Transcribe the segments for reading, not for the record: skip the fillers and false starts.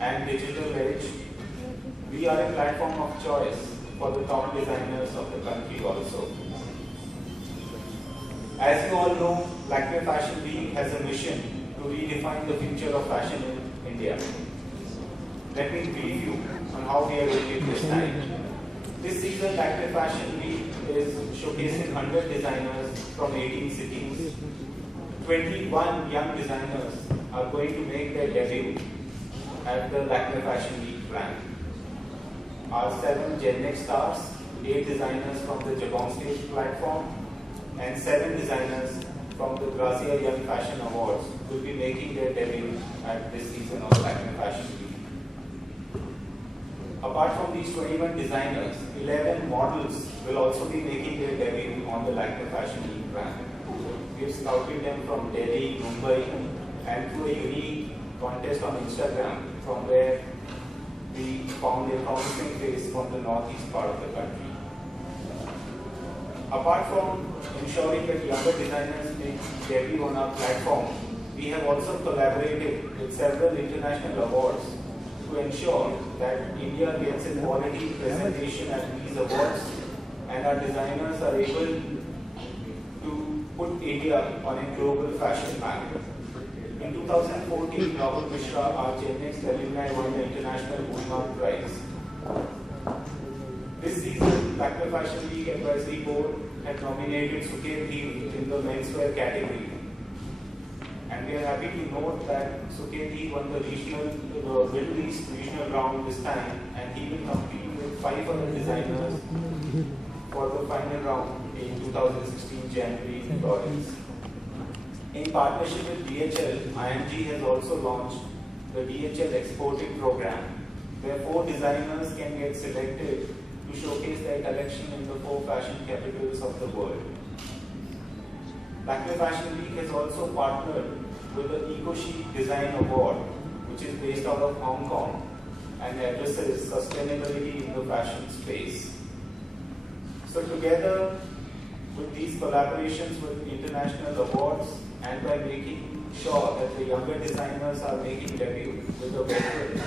and digital age, we are a platform of choice for the top designers of the country also. As you all know, Lakme Fashion Week has a mission to redefine the future of fashion in India. Let me brief you on how we are doing it this time. This season, Lakme Fashion Week is showcasing 100 designers from 18 cities. 21 young designers are going to make their debut at the Lakme Fashion Week brand. Our 7 Gen Next stars, 8 designers from the Jabong Stage platform, and 7 designers from the Gracia Young Fashion Awards will be making their debut at this season of Lakme Fashion Week. Apart from these 21 designers, 11 models will also be making their debut on the Lakme Fashion Week brand. We have scouted them from Delhi, Mumbai, and through a unique contest on Instagram from where we found a promising face from the northeast part of the country. Apart from ensuring that younger designers make debut on our platform, we have also collaborated with several international awards to ensure that India gets a quality presentation at these awards and our designers are able to put India on a global fashion map. In 2014, Rahul Mishra, our Gen Next alumni, won the International Woodmark Prize. This season, Lakme Fashion Week Advisory Board had nominated Suket Deep in the menswear category. And we are happy to note that Suket Deep won the Middle East regional round this time, and he will compete with 5 other designers for the final round in 2016 January in Florence. In partnership with DHL, IMG has also launched the DHL Exporting Program, where 4 designers can get selected to showcase their collection in the 4 fashion capitals of the world. Lakme Fashion Week has also partnered with the EcoChic Design Award, which is based out of Hong Kong and addresses sustainability in the fashion space. So together with these collaborations with international awards and by making sure that the younger designers are making debut with the veterans,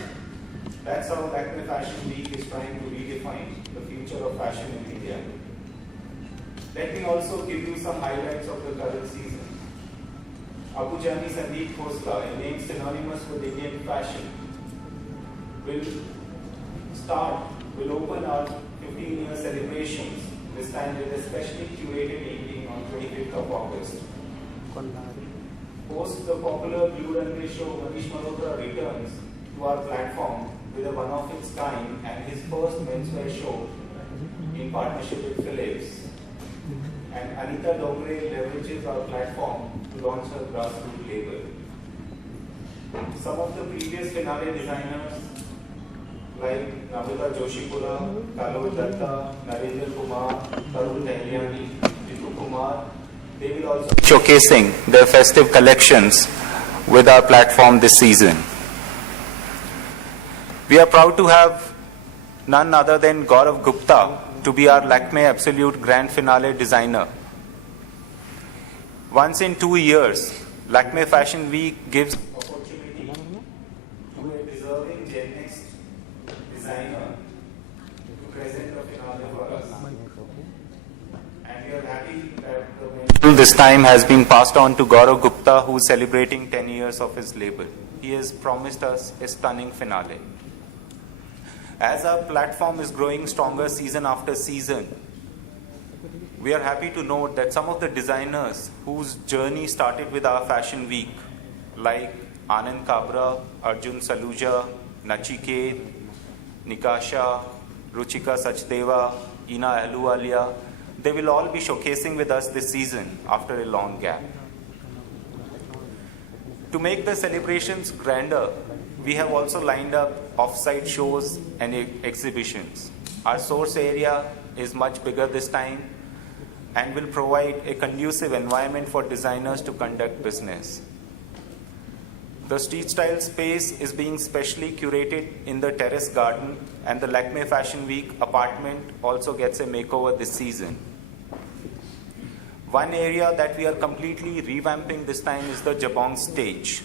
that's how Lakme Fashion Week is trying to redefine the future of fashion in India. Let me also give you some highlights of the current season. Abujani Sandeep Khosla, a name synonymous with Indian fashion, will open our 15-year celebrations, this time with a specially curated evening on 25th of August. Post the popular Blue Runway show, Manish Malhotra returns to our platform with a one-of-its-kind and his first menswear show in partnership with Philips. And Anita Dongre leverages our platform to launch her grassroots label. Some of the previous finale designers like Navita Joshipura, Kaloj Datta, Narendra Kumar, Tarun Tehliani, Ritu Kumar, they will also be showcasing their festive collections with our platform this season. We are proud to have none other than Gaurav Gupta to be our Lakme Absolute Grand Finale designer. Once in 2 years, Lakme Fashion Week gives opportunity to a deserving Gen Next designer to present the finale for us. And we are happy that the medal this time has been passed on to Gaurav Gupta, who is celebrating 10 years of his label. He has promised us a stunning finale. As our platform is growing stronger season after season, we are happy to note that some of the designers whose journey started with our fashion week, like Anand Kabra, Arjun Saluja, Nachiket, Nikasha, Ruchika Sachdeva, Ina Ahluwalia, they will all be showcasing with us this season after a long gap. To make the celebrations grander, we have also lined up off-site shows and exhibitions. Our source area is much bigger this time and will provide a conducive environment for designers to conduct business. The street style space is being specially curated in the terrace garden, and the Lakme Fashion Week apartment also gets a makeover this season. One area that we are completely revamping this time is the Jabong stage.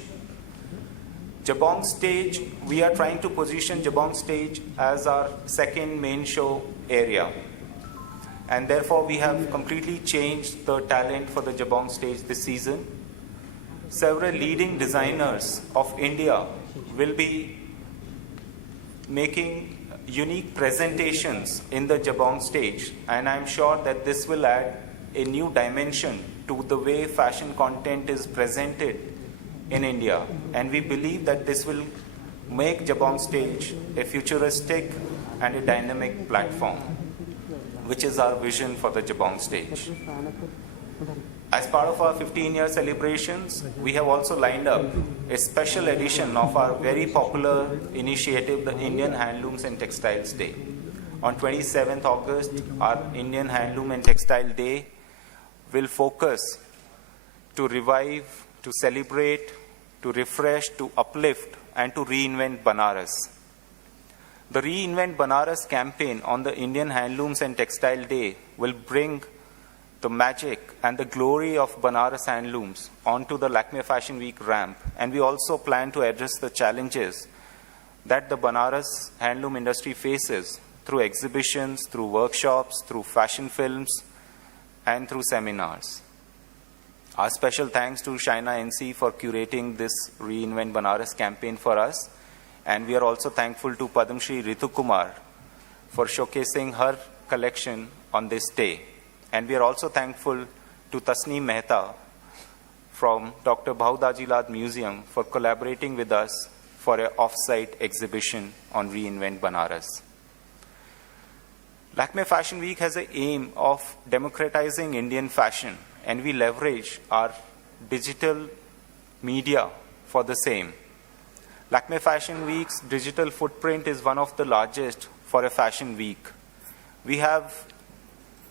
Jabong stage, we are trying to position Jabong stage as our second main show area. And therefore, we have completely changed the talent for the Jabong stage this season. Several leading designers of India will be making unique presentations in the Jabong stage, and I'm sure that this will add a new dimension to the way fashion content is presented in India, and we believe that this will make Jabong stage a futuristic and a dynamic platform, which is our vision for the Jabong stage. As part of our 15-year celebrations, we have also lined up a special edition of our very popular initiative, the Indian Handlooms and Textiles Day. On 27th August, our Indian Handloom and Textile Day will focus to revive, to celebrate, to refresh, to uplift, and to reinvent Banaras. The Reinvent Banaras campaign on the Indian Handlooms and Textile Day will bring the magic and the glory of Banaras handlooms onto the Lakme Fashion Week ramp. And we also plan to address the challenges that the Banaras handloom industry faces through exhibitions, through workshops, through fashion films, and through seminars. Our special thanks to Shaina NC for curating this Reinvent Banaras campaign for us. And we are also thankful to Padam Shri Ritu Kumar for showcasing her collection on this day. And we are also thankful to Tasneem Mehta from Dr. Bhaudajilad Museum for collaborating with us for an off-site exhibition on Reinvent Banaras. Lakme Fashion Week has an aim of democratizing Indian fashion, and we leverage our digital media for the same. Lakme Fashion Week's digital footprint is one of the largest for a fashion week. We have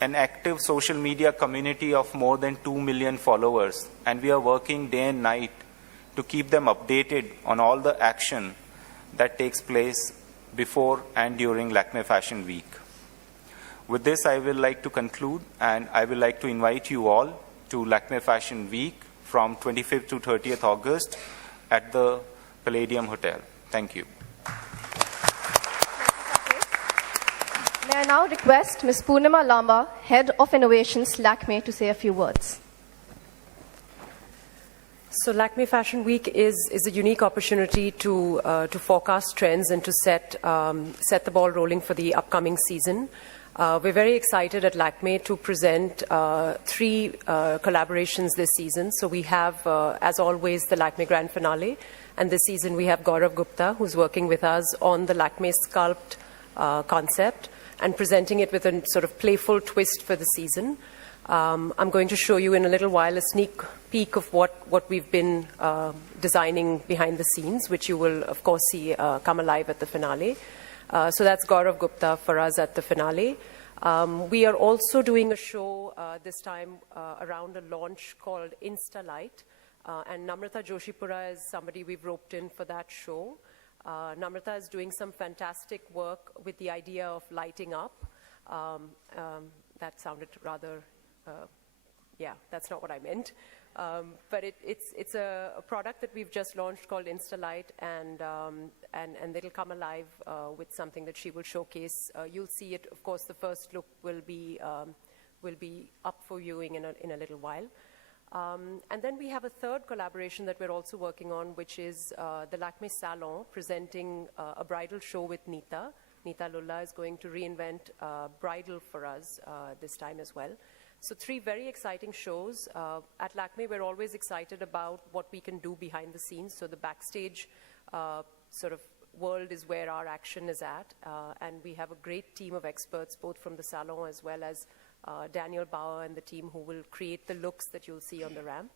an active social media community of more than 2 million followers, and we are working day and night to keep them updated on all the action that takes place before and during Lakme Fashion Week. With this, I will like to conclude, and I will like to invite you all to Lakme Fashion Week from 25th to 30th August at the Palladium Hotel. Thank you. May I now request Ms. Poonima Lamba, Head of Innovations, Lakme, to say a few words. So Lakme Fashion Week is a unique opportunity to forecast trends and to set the ball rolling for the upcoming season. We're very excited at Lakme to present 3 collaborations this season. So we have, as always, the Lakme Grand Finale. And this season we have Gaurav Gupta, who's working with us on the Lakme Sculpt concept and presenting it with a sort of playful twist for the season. I'm going to show you in a little while a sneak peek of what we've been designing behind the scenes, which you will, of course, see come alive at the finale. So that's Gaurav Gupta for us at the finale. We are also doing a show this time around a launch called Insta Light. And Namrata Joshipura is somebody we've roped in for that show. Namrata is doing some fantastic work with the idea of lighting up. That sounded rather, yeah, that's not what I meant. But it's a product that we've just launched called Instalight, and it'll come alive with something that she will showcase. You'll see it, of course, the first look will be up for viewing in a little while. And then we have a third collaboration that we're also working on, which is the Lakme Salon, presenting a bridal show with Neeta. Neeta Lulla is going to reinvent bridal for us this time as well. So 3 very exciting shows. At Lakme, we're always excited about what we can do behind the scenes. So the backstage sort of world is where our action is at. And we have a great team of experts, both from the salon as well as Daniel Bauer and the team who will create the looks that you'll see on the ramp.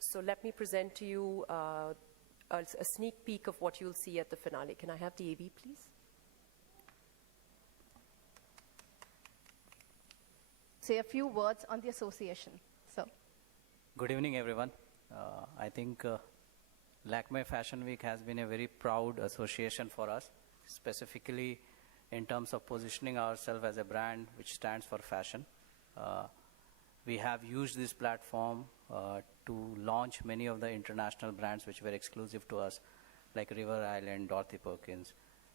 So let me present to you a sneak peek of what you'll see at the finale. Can I have the AV, please? Say a few words on the association. So, good evening, everyone. I think Lakme Fashion Week has been a very proud association for us, specifically in terms of positioning ourselves as a brand which stands for fashion. We have used this platform to launch many of the international brands which were exclusive to us. like River Island, Dorothy Perkins.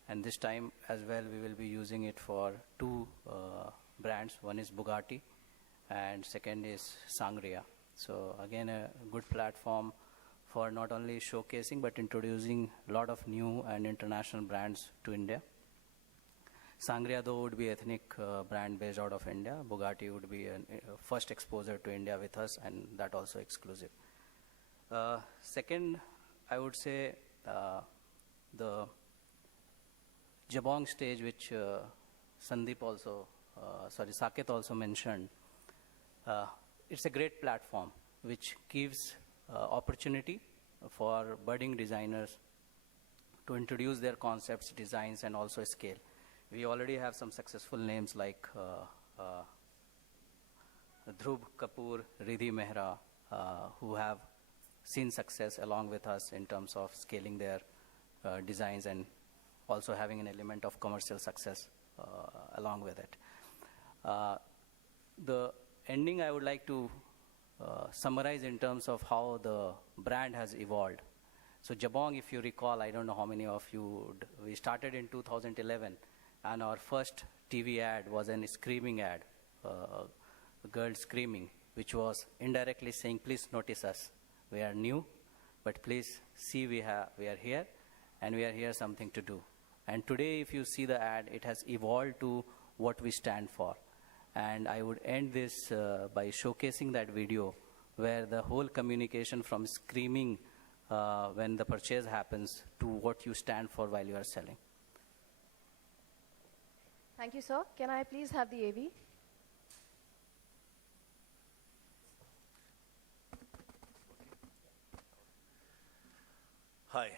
And this time as well, we will be using it for two brands. One is Bugatti and second is Sangria. So again, a good platform for not only showcasing but introducing a lot of new and international brands to India. Sangria, though, would be ethnic brand based out of India. Bugatti would be a first exposure to India with us, and that also exclusive. Second, I would say the Jabong stage, which Sandeep also, Saket also mentioned. It's a great platform which gives opportunity for budding designers to introduce their concepts, designs, and also scale. We already have some successful names like Dhruv Kapoor, Riddhi Mehra, who have seen success along with us in terms of scaling their designs and also having an element of commercial success along with it. The ending I would like to summarize in terms of how the brand has evolved. So Jabong, if you recall, I don't know how many of you, we started in 2011, and our first TV ad was a screaming ad, a girl screaming, which was indirectly saying, please notice us. We are new, but please see we are here, and we are here something to do. And today, if you see the ad, it has evolved to what we stand for. And I would end this by showcasing that video where the whole communication from screaming when the purchase happens to what you stand for while you are selling. Thank you, sir. Can I please have the AV? Hi.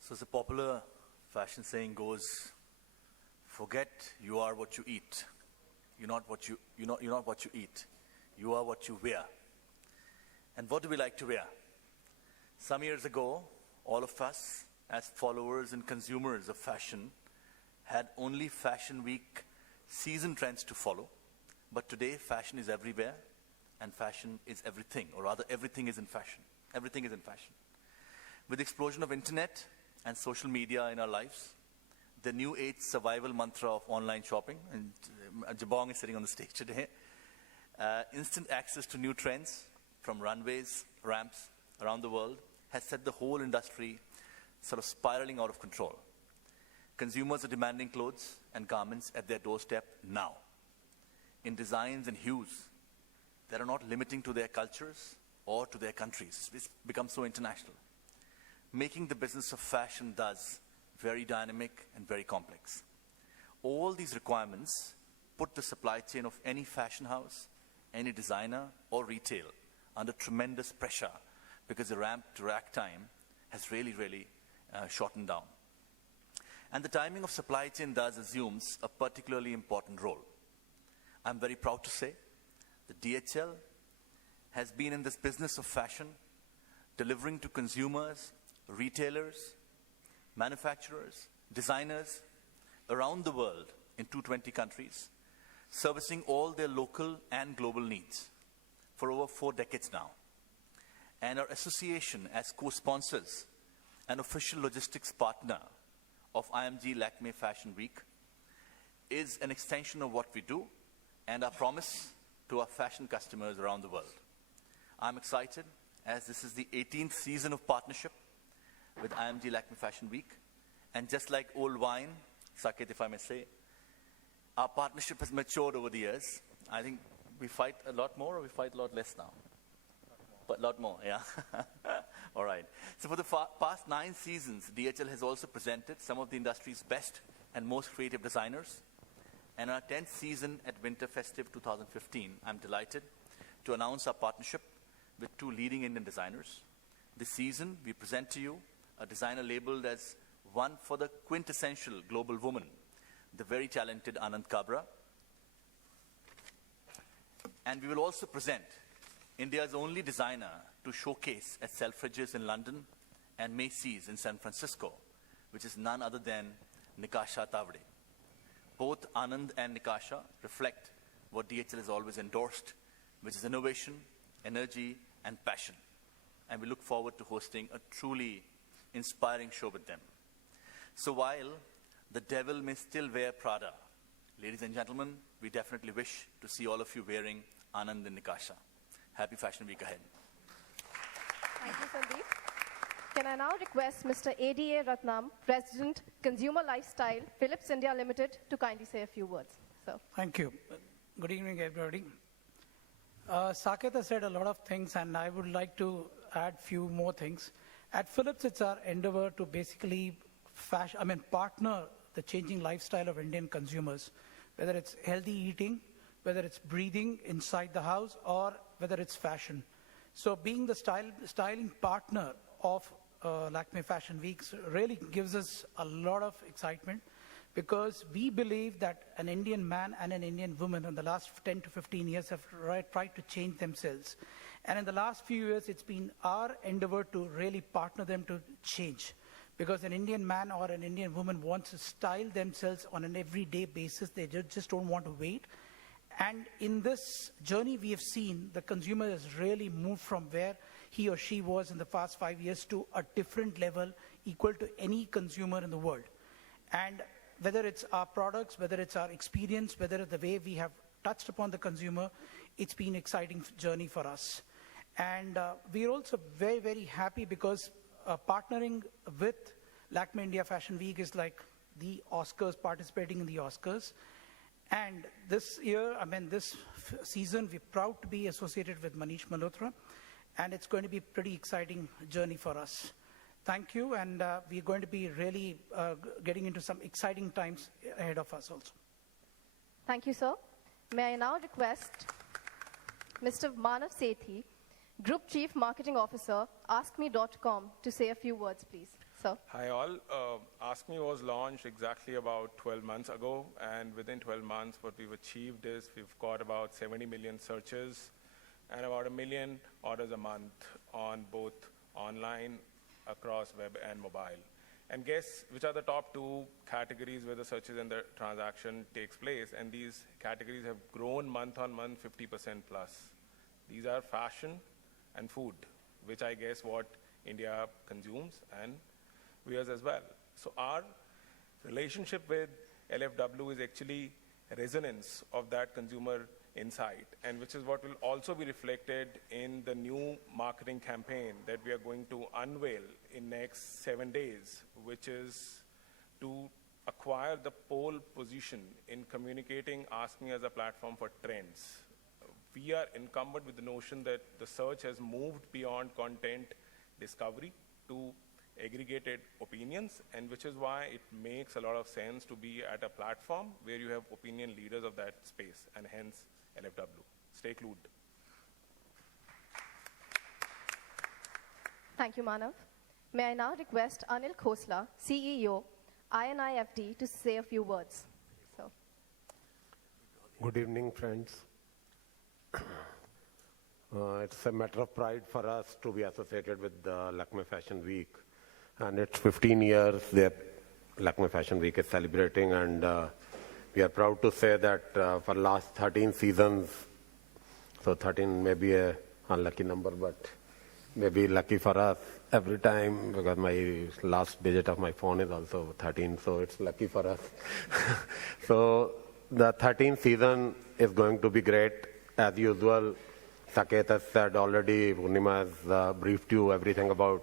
So as a popular fashion saying goes, forget you are what you eat. You're not what you eat. You are what you wear. And what do we like to wear? Some years ago, all of us, as followers and consumers of fashion, had only Fashion Week season trends to follow. But today, fashion is everywhere, and fashion is everything, or rather, everything is in fashion. Everything is in fashion. With the explosion of internet and social media in our lives, the new age survival mantra of online shopping, and Jabong is sitting on the stage today, instant access to new trends from runways, ramps around the world, has set the whole industry sort of spiraling out of control. Consumers are demanding clothes and garments at their doorstep now, in designs and hues that are not limiting to their cultures or to their countries. It's become so international, making the business of fashion thus very dynamic and very complex. All these requirements put the supply chain of any fashion house, any designer or retail under tremendous pressure because the ramp to rack time has really shortened down. And the timing of supply chain thus assumes a particularly important role. I'm very proud to say that DHL has been in this business of fashion, delivering to consumers, retailers, manufacturers, designers around the world in 220 countries, servicing all their local and global needs for over 4 decades now. And our association as co-sponsors and official logistics partner of IMG Lakme Fashion Week is an extension of what we do and our promise to our fashion customers around the world. I'm excited as this is the 18th season of partnership with IMG Lakme Fashion Week. And just like old wine, Saket, if I may say, our partnership has matured over the years. I think we fight a lot more or we fight a lot less now? But a lot more, yeah. All right. So for the past 9 seasons, DHL has also presented some of the industry's best and most creative designers. And our 10th season at Winter Festive 2015, I'm delighted to announce our partnership with 2 leading Indian designers. This season, we present to you a designer labeled as one for the quintessential global woman, the very talented Anand Kabra. And we will also present India's only designer to showcase at Selfridges in London and Macy's in San Francisco, which is none other than Nikasha Tavade. Both Anand and Nikasha reflect what DHL has always endorsed, which is innovation, energy, and passion. And we look forward to hosting a truly inspiring show with them. So while the devil may still wear Prada, ladies and gentlemen, we definitely wish to see all of you wearing Anand and Nikasha. Happy Fashion Week ahead. Thank you, Sandeep. Can I now request Mr. ADA Ratnam, President, Consumer Lifestyle, Philips India Limited, to kindly say a few words. So. Thank you. Good evening, everybody. Saket has said a lot of things, and I would like to add few more things. At Philips, it's our endeavor to basically partner the changing lifestyle of Indian consumers, whether it's healthy eating, whether it's breathing inside the house, or whether it's fashion. So being the styling partner of Lakme Fashion Weeks really gives us a lot of excitement, because we believe that an Indian man and an Indian woman in the last 10 to 15 years have tried to change themselves. And in the last few years, it's been our endeavor to really partner them to change. Because an Indian man or an Indian woman wants to style themselves on an everyday basis. They just don't want to wait. And in this journey, we have seen the consumer has really moved from where he or she was in the past 5 years to a different level equal to any consumer in the world. And whether it's our products, whether it's our experience, whether it's the way we have touched upon the consumer, it's been an exciting journey for us. And we're also very, very happy because partnering with Lakme India Fashion Week is like the Oscars, participating in the Oscars. And this year, this season, we're proud to be associated with Manish Malhotra, and it's going to be a pretty exciting journey for us. Thank you, and we're going to be really getting into some exciting times ahead of us also. Thank you, sir. May I now request Mr. Manav Sethi, Group Chief Marketing Officer, AskMe.com, to say a few words, please. Sir. Hi all. AskMe was launched exactly about 12 months ago, and within 12 months what we've achieved is we've got about 70 million searches and about 1 million orders a month on both online, across web and mobile. And guess which are the top 2 categories where the searches and the transaction takes place, and these categories have grown month on month 50% plus. These are fashion and food, which I guess what India consumes and wears as well. So our relationship with LFW is actually a resonance of that consumer insight, and which is what will also be reflected in the new marketing campaign that we are going to unveil in next 7 days, which is to acquire the pole position in communicating AskMe as a platform for trends. We are encumbered with the notion that the search has moved beyond content discovery to aggregated opinions, and which is why it makes a lot of sense to be at a platform where you have opinion leaders of that space, and hence LFW. Stay clued. Thank you, Manav. May I now request Anil Khosla, CEO, INIFD, to say a few words. So. Good evening, friends. It's a matter of pride for us to be associated with the Lakme Fashion Week. And it's 15 years that Lakme Fashion Week is celebrating, and we are proud to say that for last 13 seasons, so 13 may be an unlucky number, but maybe lucky for us every time, because my last digit of my phone is also 13, so it's lucky for us. So the 13th season is going to be great. As usual, Saket has said already, Purnima has briefed you everything about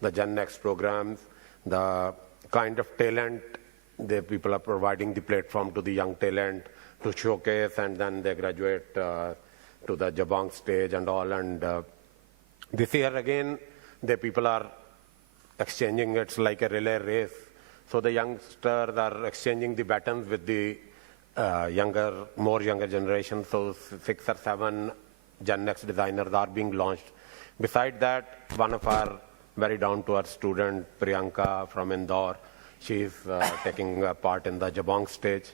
the Gen Next programs, the kind of talent the people are providing the platform to the young talent to showcase, and then they graduate to the Jabong stage and all. And this year again, the people are exchanging, it's like a relay race. So the youngsters are exchanging the batons with the more younger generation. So 6 or 7 Gen Next designers are being launched. Beside that, one of our very down-to-earth student, Priyanka from Indore, she's taking part in the Jabong stage.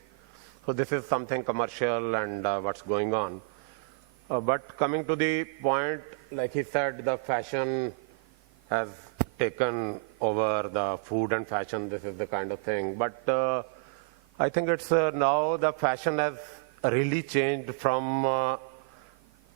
So this is something commercial and what's going on. But coming to the point, like he said, the fashion has taken over the food and fashion. This is the kind of thing. But I think it's now the fashion has really changed from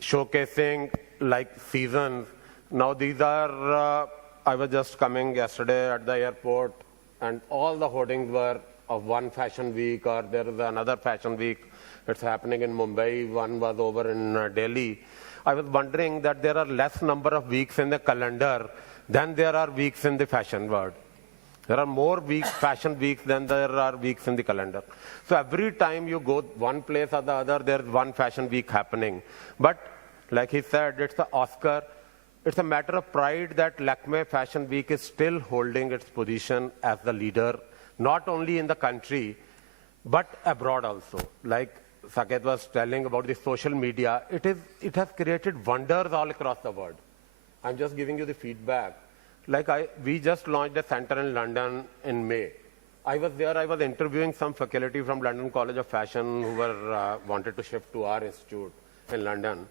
showcasing like seasons. Now these are I was just coming yesterday at the airport, and all the hoardings were of one fashion week, or there is another fashion week. It's happening in Mumbai. One was over in Delhi. I was wondering that there are less number of weeks in the calendar than there are weeks in the fashion world. There are more weeks, fashion weeks, than there are weeks in the calendar. So every time you go one place or the other, there's one fashion week happening. But like he said, it's the Oscar. It's a matter of pride that Lakme Fashion Week is still holding its position as the leader, not only in the country, but abroad also. Like Saket was telling about the social media, it has created wonders all across the world. I'm just giving you the feedback. Like we just launched a center in London in May. I was there, I was interviewing some faculty from London College of Fashion who were wanted to shift to our institute in London.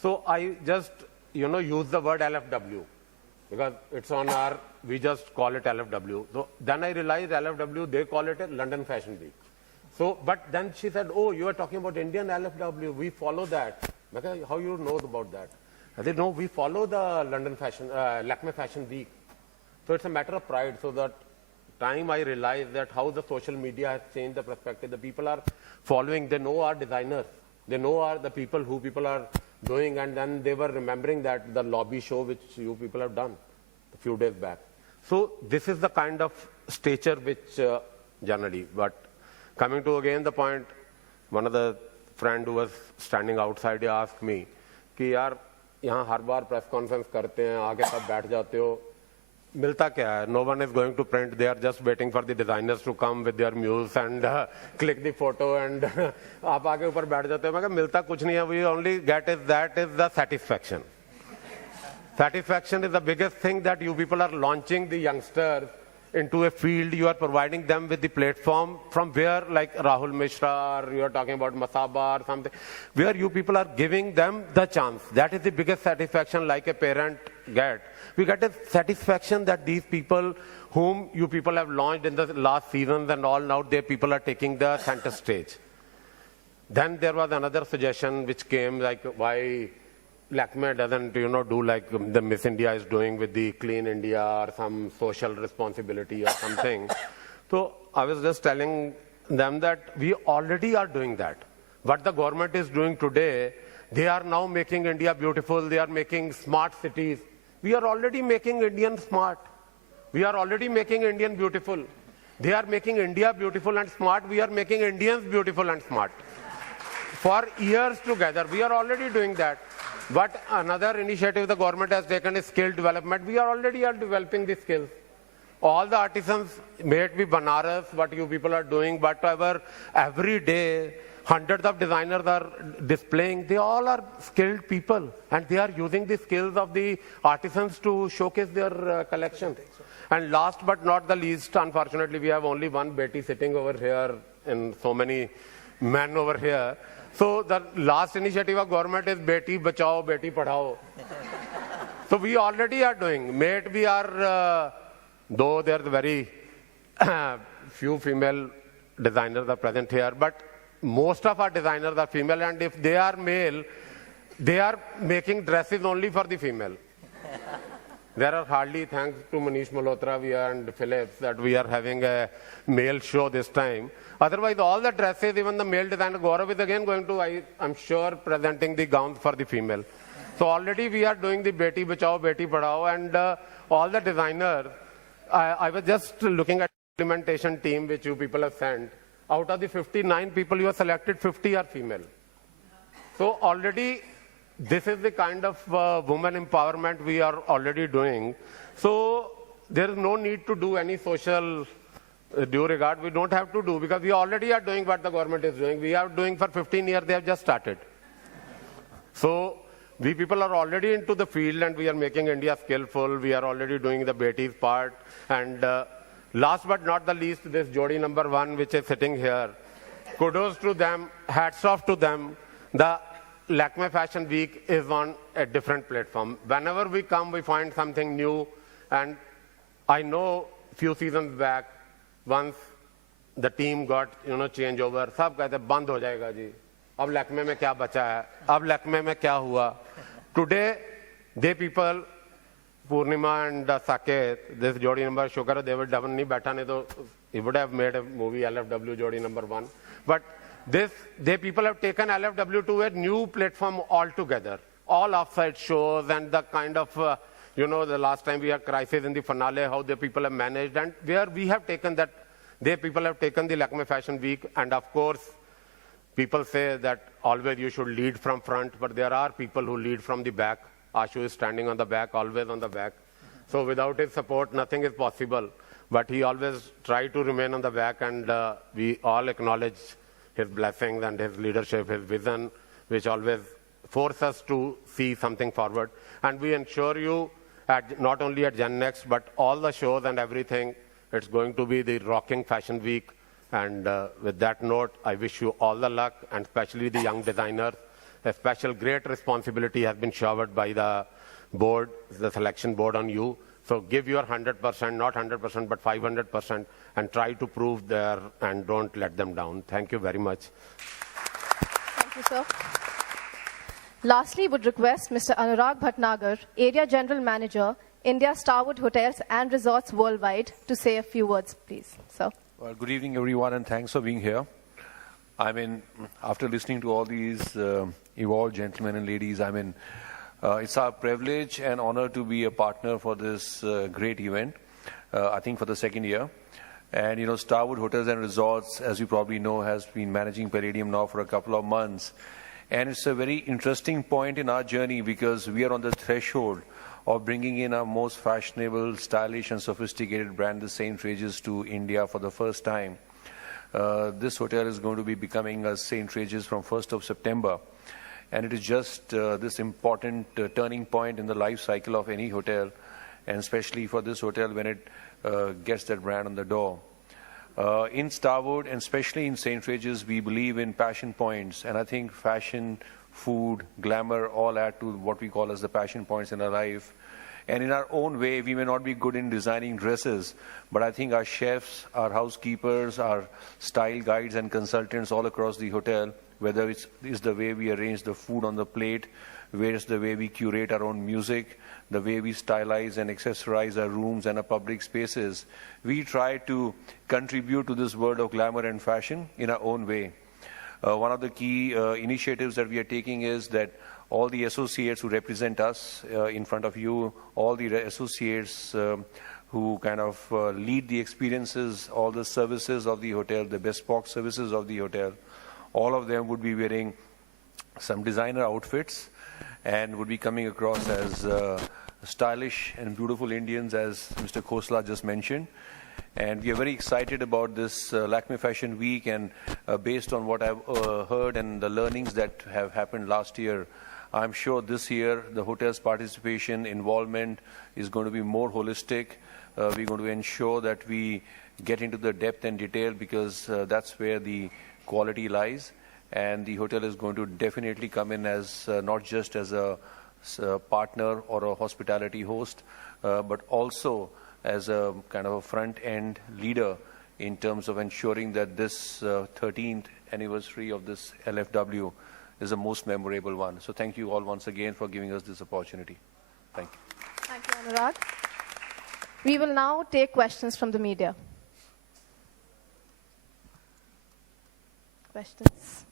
So I just, use the word LFW because it's on our, we just call it LFW. So then I realized LFW, they call it a London Fashion Week. So, but then she said, oh, you are talking about Indian LFW, we follow that. How you know about that? I said, no, we follow the London Fashion, Lakme Fashion Week. So it's a matter of pride. So that time I realized that how the social media has changed the perspective. The people are following, they know our designers. They know the people who people are doing, and then they were remembering that the lobby show which you people have done a few days back. So this is the kind of stature which generally, but coming to again the point, one of the friend who was standing outside, he asked me, कि यार यहाँ हर बार press conference करते हैं, आगे सब बैठ जाते हो, मिलता क्या है? No one is going to print. They are just waiting for the designers to come with their muse and click the photo and आप आगे ऊपर बैठ जाते हो. मैं कहा मिलता कुछ नहीं है. We only get is the satisfaction. Satisfaction is the biggest thing that you people are launching the youngsters into a field. You are providing them with the platform from where, like Rahul Mishra, or you are talking about Masaba or something, where you people are giving them the chance. That is the biggest satisfaction like a parent get. We get a satisfaction that these people whom you people have launched in the last seasons and all, now their people are taking the center stage. Then there was another suggestion which came, like why Lakme doesn't, do like the Miss India is doing with the Clean India or some social responsibility or something. So I was just telling them that we already are doing that. What the government is doing today, they are now making India beautiful. They are making smart cities. We are already making Indian smart. We are already making Indian beautiful. They are making India beautiful and smart. We are making Indians beautiful and smart. For years together, we are already doing that. But another initiative the government has taken is skill development. We are already developing the skills. All the artisans, may it be Banaras, what you people are doing, whatever, every day, hundreds of designers are displaying. They all are skilled people, and they are using the skills of the artisans to showcase their collections. And last but not the least, unfortunately, we have only one Beti sitting over here and so many men over here. So the last initiative of government is Beti Bachao, Beti Padhao. So we already are doing. May it be our, though there are very few female designers are present here, but most of our designers are female, and if they are male, they are making dresses only for the female. There are hardly, thanks to Manish Malhotra and Phillips, that we are having a male show this time. Otherwise, all the dresses, even the male designer, Gaurav is again going to, I'm sure, presenting the gowns for the female. So already we are doing the Beti Bachao, Beti Padhao, and all the designers. I was just looking at the implementation team which you people have sent. Out of the 59 people you have selected, 50 are female. So already, this is the kind of women empowerment we are already doing. So there is no need to do any social due regard. We don't have to do, because we already are doing what the government is doing. We are doing for 15 years, they have just started. So we people are already into the field, and we are making India skillful. We are already doing the Beti's part. And last but not the least, this Jodi number 1, which is sitting here. Kudos to them, hats off to them. The Lakme Fashion Week is on a different platform. Whenever we come, we find something new. And I know few seasons back, once the team got, changeover, सब कहते बंद हो जाएगा जी. अब Lakme में क्या बचा है? अब Lakme में क्या हुआ? Today, they people Purnima and Saket, this Jodi number, Sugar, they would have nahi baitha nahi to he would have made a movie LFW Jodi number 1. But people have taken LFW to a new platform altogether. All offside shows and the kind of, the last time we had Crisis in the finale, how the people have managed, and where we have taken that, people have taken the Lakme Fashion Week, and of course, people say that always you should lead from front, but there are people who lead from the back. Ashu is standing on the back, always on the back. So without his support, nothing is possible. But he always tried to remain on the back, and we all acknowledge his blessings and his leadership, his vision, which always force us to see something forward. And we ensure you, not only at Gen Next, but all the shows and everything, it's going to be the rocking fashion week. And with that note, I wish you all the luck, and especially the young designers. A special great responsibility has been showered by the board, the selection board on you. So give your 100%, not 100%, but 500%, and try to prove there and don't let them down. Thank you very much. Thank you, sir. Lastly, would request Mr. Anurag Bhatnagar, Area General Manager, India Starwood Hotels and Resorts Worldwide, to say a few words, please. Sir. Well, good evening, everyone, and thanks for being here. I mean, after listening to all these evolved gentlemen and ladies, it's our privilege and honor to be a partner for this great event, I think for the second year. And, Starwood Hotels and Resorts, as you probably know, has been managing Palladium now for a couple of months. And it's a very interesting point in our journey because we are on the threshold of bringing in our most fashionable, stylish, and sophisticated brand, the St. Regis, to India for the first time. This hotel is going to be becoming a St. Regis from 1st of September. And it is just this important turning point in the life cycle of any hotel, and especially for this hotel when it gets that brand on the door. In Starwood, and especially in St. Regis, we believe in passion points. And I think fashion, food, glamour all add to what we call as the passion points in our life. And in our own way, we may not be good in designing dresses, but I think our chefs, our housekeepers, our style guides and consultants all across the hotel, whether it's the way we arrange the food on the plate, whether it's the way we curate our own music, the way we stylize and accessorize our rooms and our public spaces, we try to contribute to this world of glamour and fashion in our own way. One of the key initiatives that we are taking is that all the associates who represent us in front of you, all the associates who kind of lead the experiences, all the services of the hotel, the bespoke services of the hotel, all of them would be wearing some designer outfits and would be coming across as stylish and beautiful Indians, as Mr. Khosla just mentioned. And we are very excited about this Lakme Fashion Week, and based on what I've heard and the learnings that have happened last year, I'm sure this year the hotel's participation, involvement is going to be more holistic. We're going to ensure that we get into the depth and detail because that's where the quality lies. And the hotel is going to definitely come in as not just as a partner or a hospitality host, but also as a kind of a front-end leader in terms of ensuring that this 13th anniversary of this LFW is the most memorable one. So thank you all once again for giving us this opportunity. Thank you. Thank you, Anurag. We will now take questions from the media. Questions?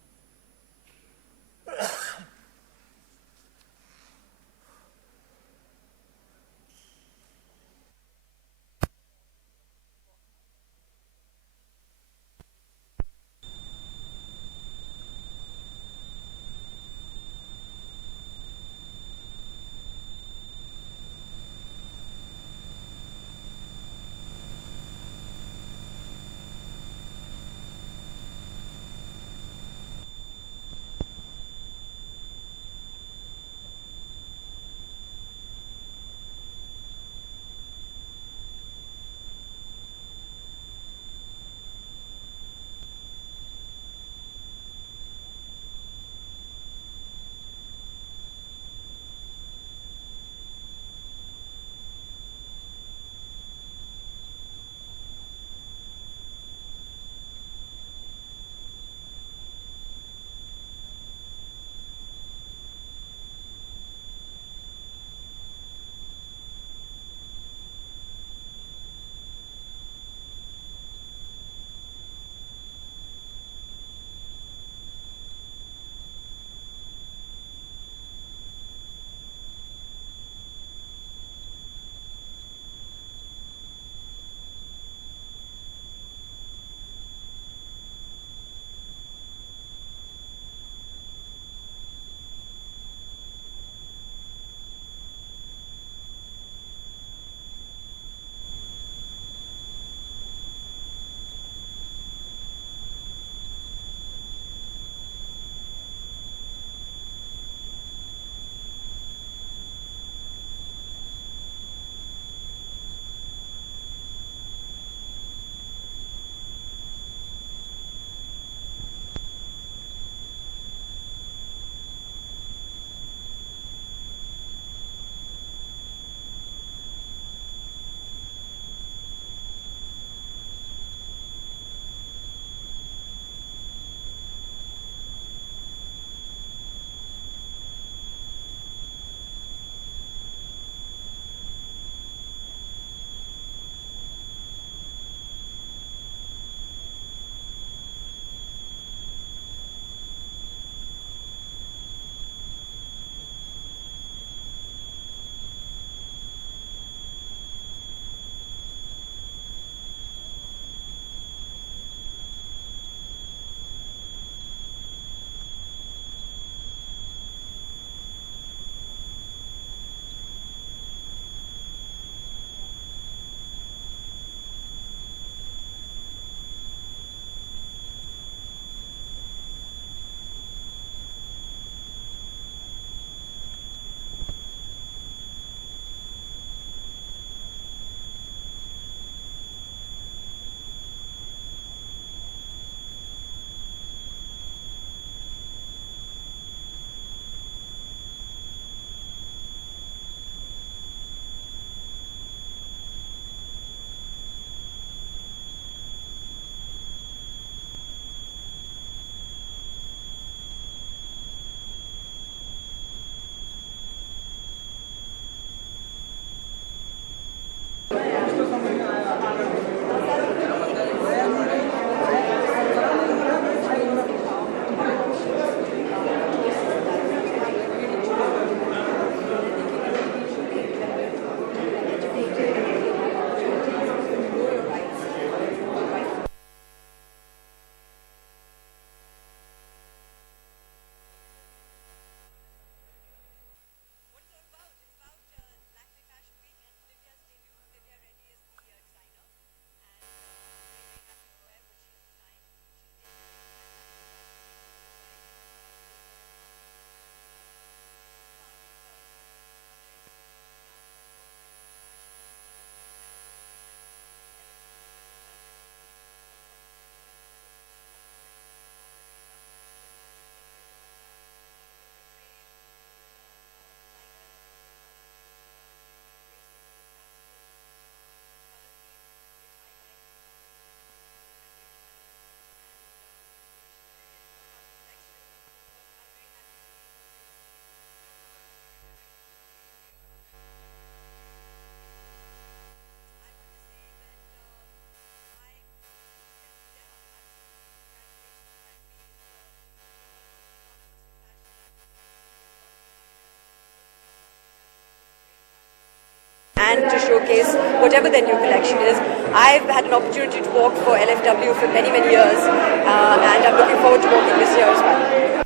them to showcase whatever their new collection is. I've had an opportunity to walk for LFW for many, many years, and I'm looking forward to walking this year as well.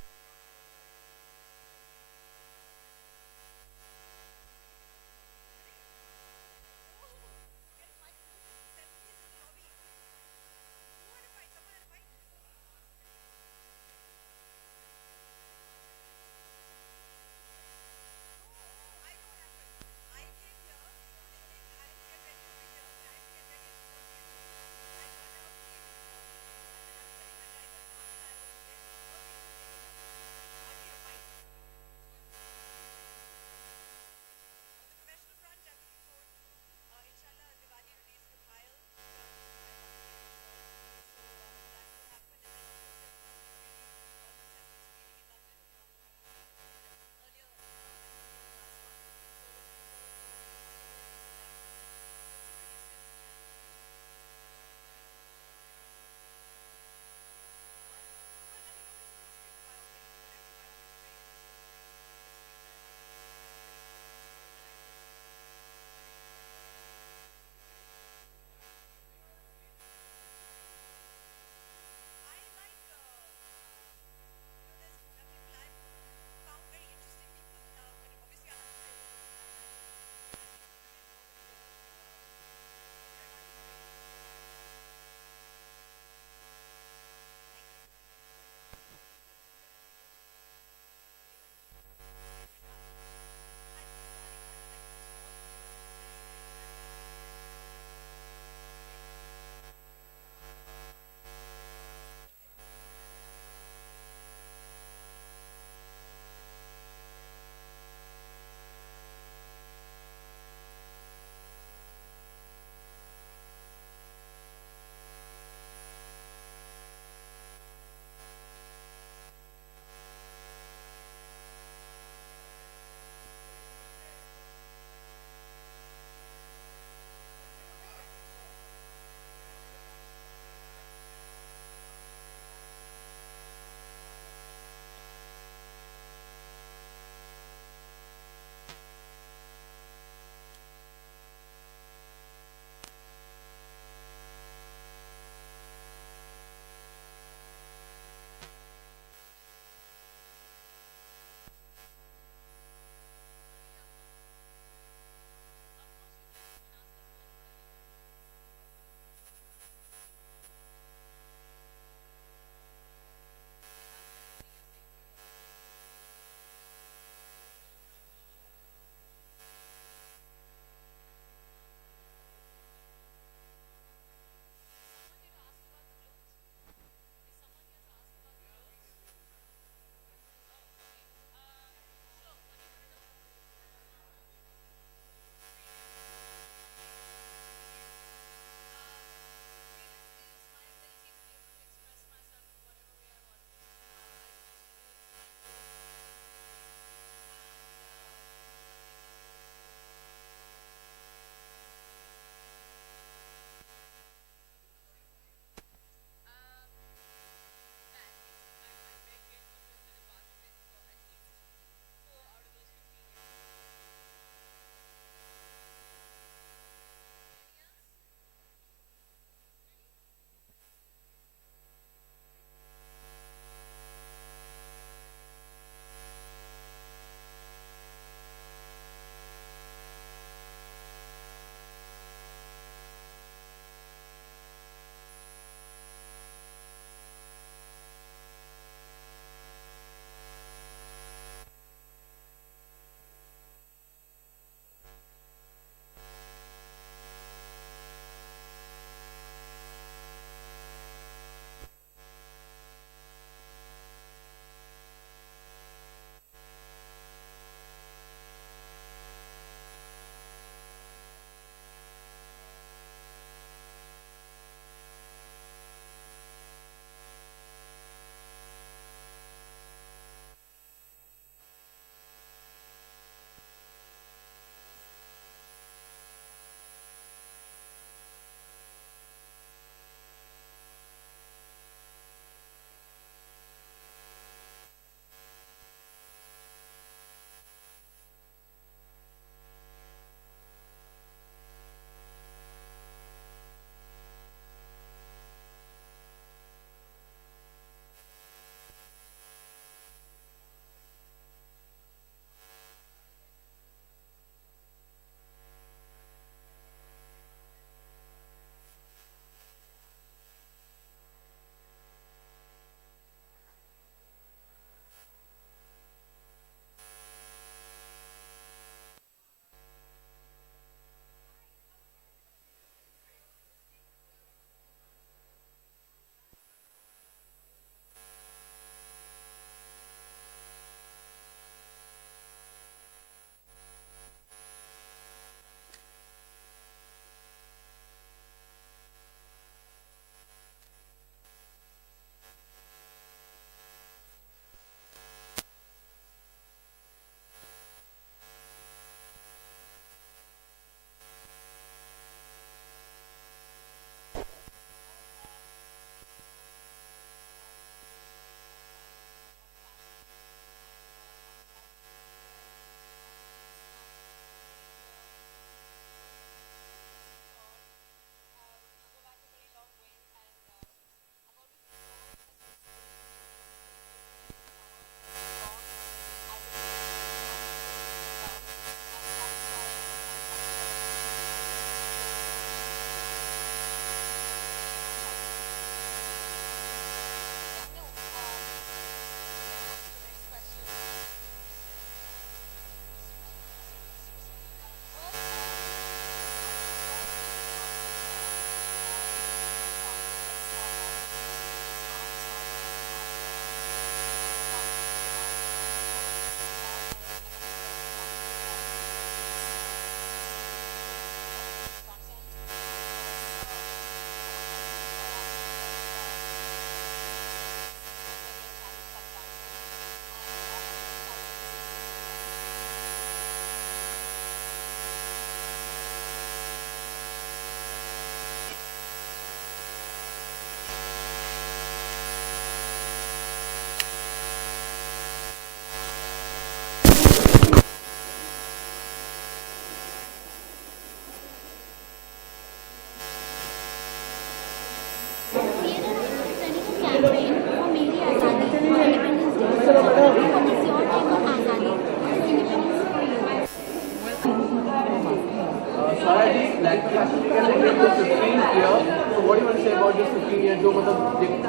it's the 15th year. So what do you want to say about this 15 years? जो मतलब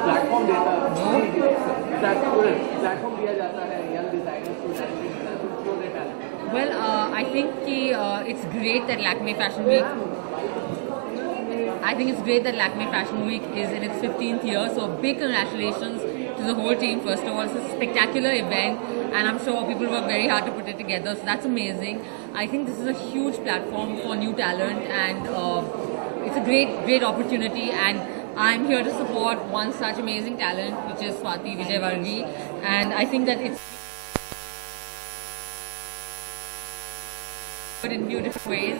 platform देता है, platform दिया जाता है young designers to show their talent. Well, I think it's great that Lakme Fashion Week. I think it's great that Lakme Fashion Week is in its 15th year. So big congratulations to the whole team. First of all, it's a spectacular event, and I'm sure people work very hard to put it together. So that's amazing. I think this is a huge platform for new talent, and it's a great opportunity. And I'm here to support one such amazing talent, which is Swati Vijayvargi, and I think that it's in beautiful ways.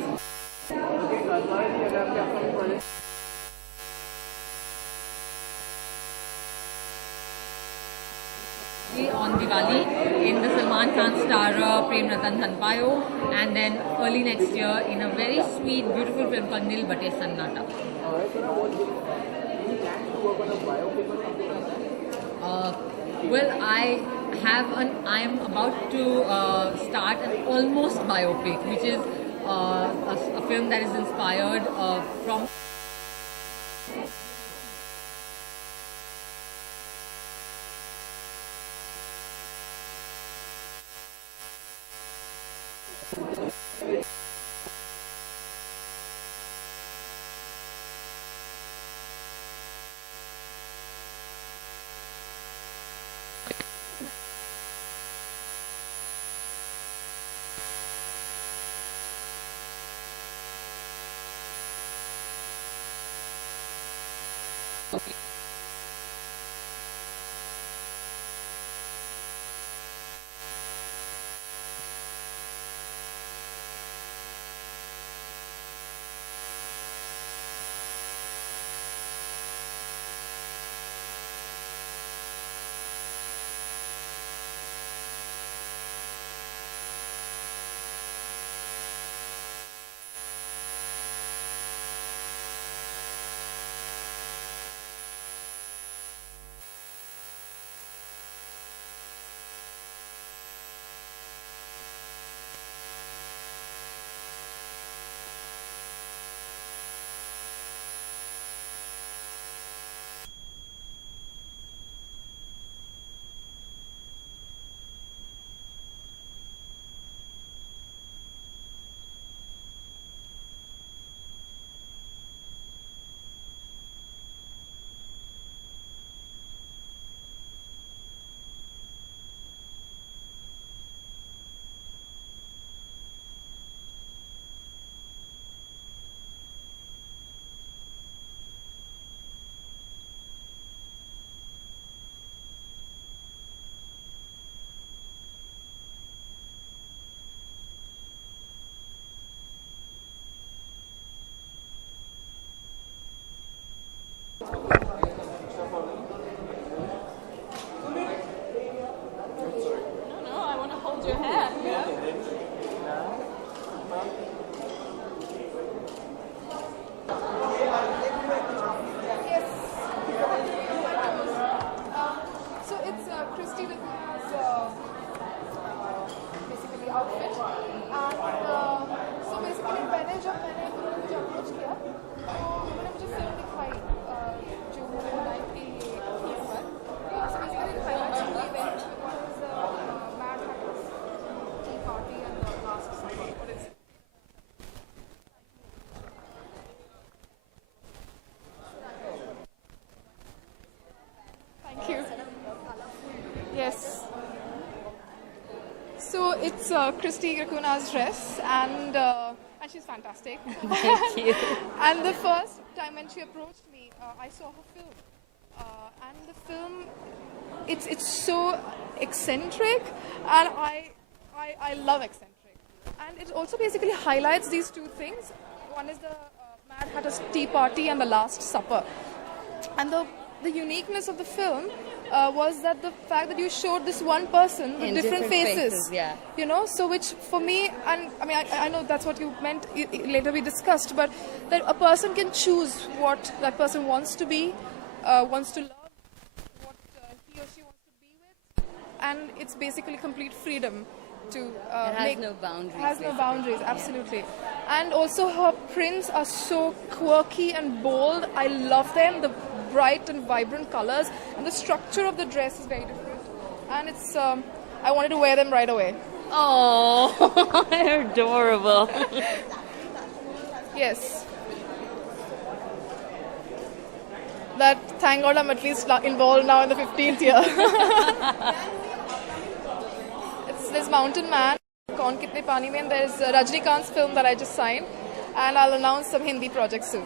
On Diwali in the Salman Khan star Prem Ratan Dhan Payo, and then early next year in a very sweet, beautiful film called Nil Bate Sannata. Well, I am about to start an almost biopic, which is a film that is inspired from. Yes. So it's Christy Rakuna's dress, and she's fantastic. Thank you. And the first time when she approached me, I saw her film, and the film, it's so eccentric, and I love eccentric, and it also basically highlights these two things. One is the Mad Hatter's Tea Party and the Last Supper, and the uniqueness of the film was that the fact that you showed this one person with different faces, yeah. You know, so which for me, and I mean, I know that's what you meant, later we discussed, but that a person can choose what that person wants to be, wants to love, what he or she wants to be with, and it's basically complete freedom to it has no boundaries. Has no boundaries, absolutely. And also her prints are so quirky and bold. I love them, the bright and vibrant colors, and the structure of the dress is very different. And it's, I wanted to wear them right away. Oh, they're adorable. Yes. That, thank God I'm at least involved now in the 15th year. It's this Mountain Man, Kaun Kitne Pani Mein, and there's Rajnikant's film that I just signed, and I'll announce some Hindi projects soon.